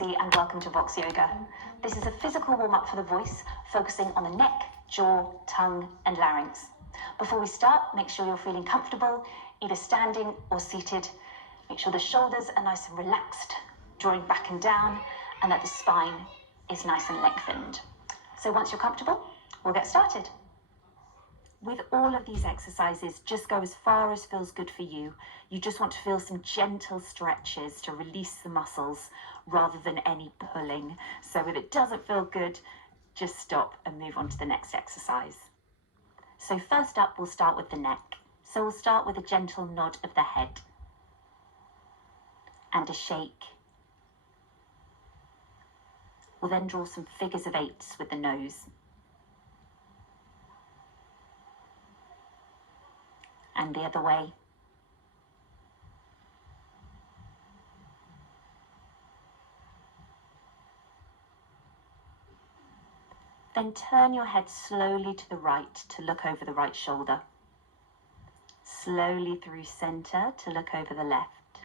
And welcome to Vox Yoga. This is a physical warm-up for the voice, focusing on the neck, jaw, tongue, and larynx. Before we start, make sure you're feeling comfortable, either standing or seated. Make sure the shoulders are nice and relaxed, drawing back and down, and that the spine is nice and lengthened. So once you're comfortable, we'll get started. With all of these exercises, just go as far as feels good for you. You just want to feel some gentle stretches to release the muscles rather than any pulling. So if it doesn't feel good, just stop and move on to the next exercise. So first up, we'll start with the neck. So we'll start with a gentle nod of the head and a shake. We'll then draw some figures of eights with the nose. And the other way. Then turn your head slowly to the right to look over the right shoulder. Slowly through center to look over the left.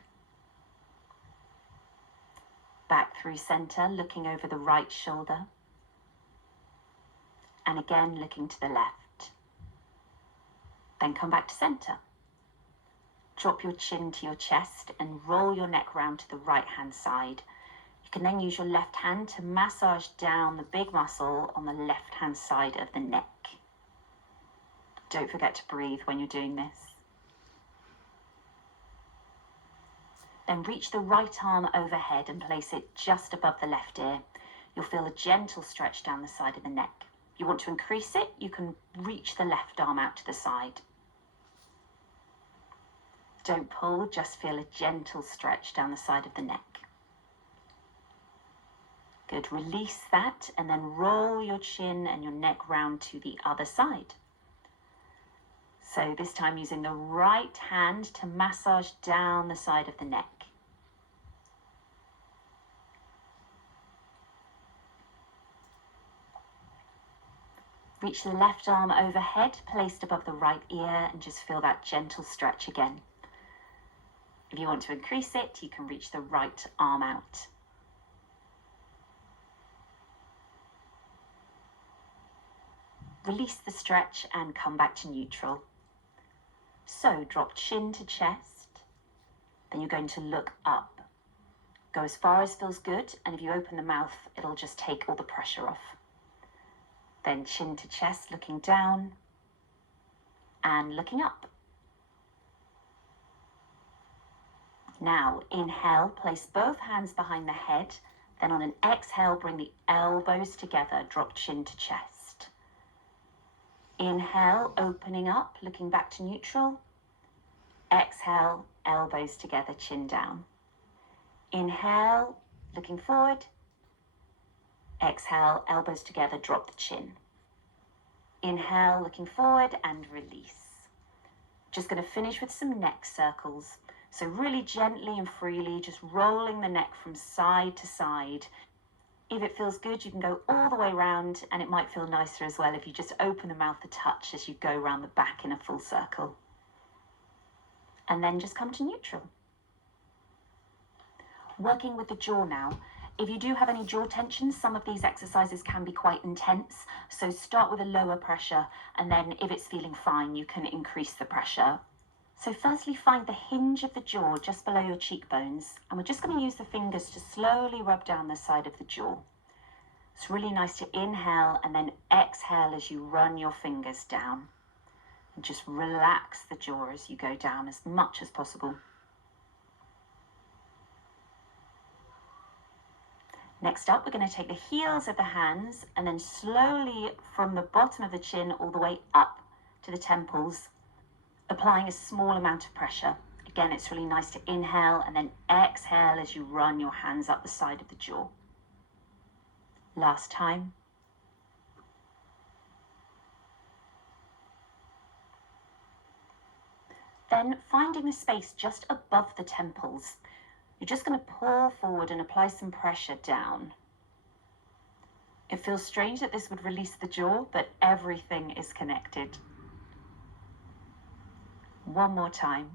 Back through center, looking over the right shoulder. And again, looking to the left. Then come back to center. Drop your chin to your chest and roll your neck round to the right hand side. You can then use your left hand to massage down the big muscle on the left hand side of the neck. Don't forget to breathe when you're doing this. Then reach the right arm overhead and place it just above the left ear. You'll feel a gentle stretch down the side of the neck. If you want to increase it, you can reach the left arm out to the side. Don't pull, just feel a gentle stretch down the side of the neck. Good, release that and then roll your chin and your neck round to the other side. So this time using the right hand to massage down the side of the neck. Reach the left arm overhead, placed above the right ear, and just feel that gentle stretch again. If you want to increase it, you can reach the right arm out. Release the stretch and come back to neutral. So drop chin to chest, then you're going to look up. Go as far as feels good, and if you open the mouth, it'll just take all the pressure off. Then chin to chest, looking down and looking up. Now, inhale, place both hands behind the head. Then on an exhale, bring the elbows together, drop chin to chest. Inhale, opening up, looking back to neutral. Exhale, elbows together, chin down. Inhale, looking forward. Exhale, elbows together, drop the chin. Inhale, looking forward and release. Just going to finish with some neck circles. So really gently and freely, just rolling the neck from side to side. If it feels good, you can go all the way around, and it might feel nicer as well if you just open the mouth a touch as you go around the back in a full circle. And then just come to neutral. Working with the jaw now. If you do have any jaw tension, some of these exercises can be quite intense. So start with a lower pressure, and then if it's feeling fine, you can increase the pressure. So firstly, find the hinge of the jaw just below your cheekbones, and we're just going to use the fingers to slowly rub down the side of the jaw. It's really nice to inhale and then exhale as you run your fingers down. And just relax the jaw as you go down as much as possible. Next up, we're going to take the heels of the hands and then slowly from the bottom of the chin all the way up to the temples, applying a small amount of pressure. Again, it's really nice to inhale and then exhale as you run your hands up the side of the jaw. Last time. Then finding the space just above the temples, you're just going to pull forward and apply some pressure down. It feels strange that this would release the jaw, but everything is connected. One more time.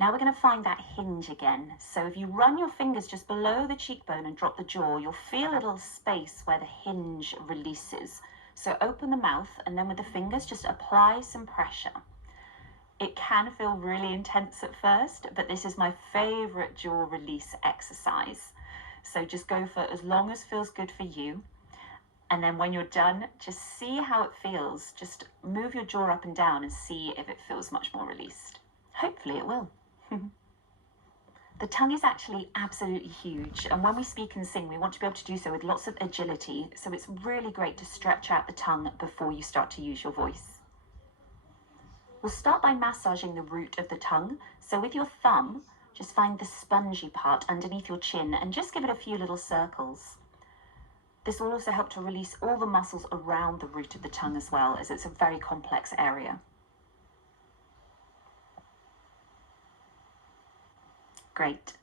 Now we're going to find that hinge again. So if you run your fingers just below the cheekbone and drop the jaw, you'll feel a little space where the hinge releases. So open the mouth and then with the fingers just apply some pressure. It can feel really intense at first, but this is my favorite jaw release exercise. So just go for as long as feels good for you. And then when you're done, just see how it feels. Just move your jaw up and down and see if it feels much more released. Hopefully it will. The tongue is actually absolutely huge, and when we speak and sing, we want to be able to do so with lots of agility, so it's really great to stretch out the tongue before you start to use your voice. We'll start by massaging the root of the tongue, so with your thumb, just find the spongy part underneath your chin and just give it a few little circles. This will also help to release all the muscles around the root of the tongue as well, as it's a very complex area. Great.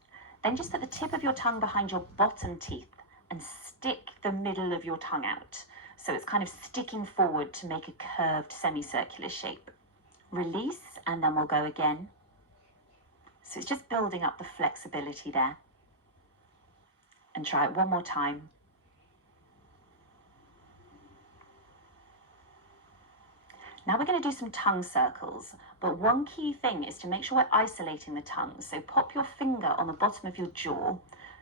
Then just put the tip of your tongue behind your bottom teeth and stick the middle of your tongue out. So it's kind of sticking forward to make a curved semicircular shape. Release, and then we'll go again. So it's just building up the flexibility there. And try it one more time. Now we're going to do some tongue circles, but one key thing is to make sure we're isolating the tongue. So pop your finger on the bottom of your jaw,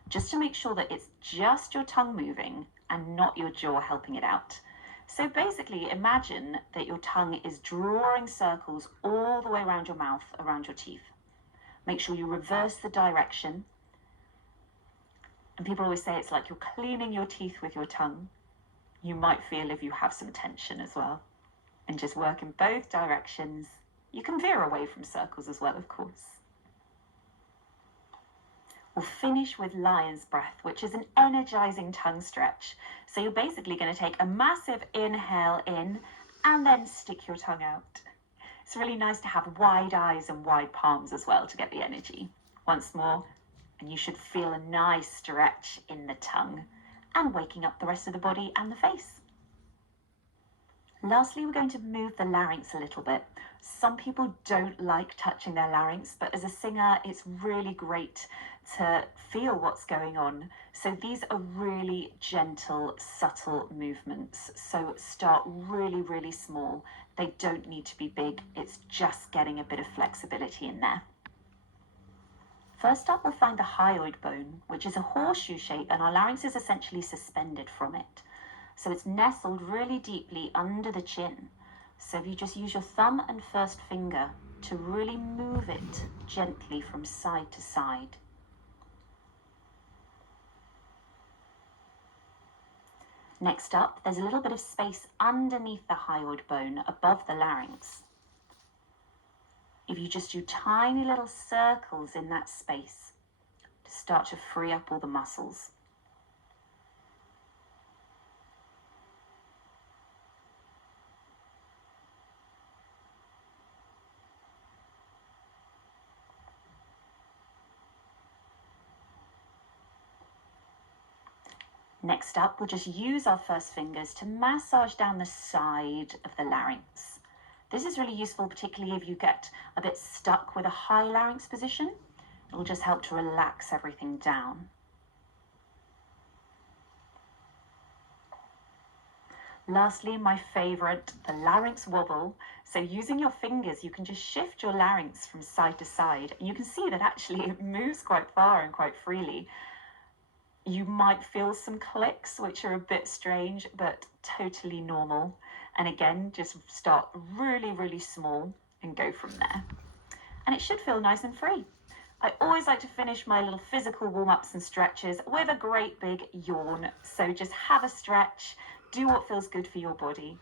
just to make sure that it's just your tongue moving and not your jaw helping it out. So basically imagine that your tongue is drawing circles all the way around your mouth, around your teeth. Make sure you reverse the direction. And people always say it's like you're cleaning your teeth with your tongue. You might feel if you have some tension as well. And just work in both directions. You can veer away from circles as well, of course. We'll finish with lion's breath, which is an energizing tongue stretch. So you're basically going to take a massive inhale in and then stick your tongue out. It's really nice to have wide eyes and wide palms as well to get the energy. Once more, and you should feel a nice stretch in the tongue and waking up the rest of the body and the face. Lastly, we're going to move the larynx a little bit. Some people don't like touching their larynx, but as a singer, it's really great to feel what's going on. So these are really gentle, subtle movements. So start really, really small. They don't need to be big. It's just getting a bit of flexibility in there. First up, we'll find the hyoid bone, which is a horseshoe shape, and our larynx is essentially suspended from it. So it's nestled really deeply under the chin. So if you just use your thumb and first finger to really move it gently from side to side. Next up, there's a little bit of space underneath the hyoid bone above the larynx. If you just do tiny little circles in that space to start to free up all the muscles. Next up, we'll just use our first fingers to massage down the side of the larynx. This is really useful, particularly if you get a bit stuck with a high larynx position. It will just help to relax everything down. Lastly, my favorite, the larynx wobble. So using your fingers, you can just shift your larynx from side to side, and you can see that actually it moves quite far and quite freely. You might feel some clicks, which are a bit strange, but totally normal. And again, just start really, really small and go from there. And it should feel nice and free. I always like to finish my little physical warm-ups and stretches with a great big yawn. So just have a stretch, do what feels good for your body.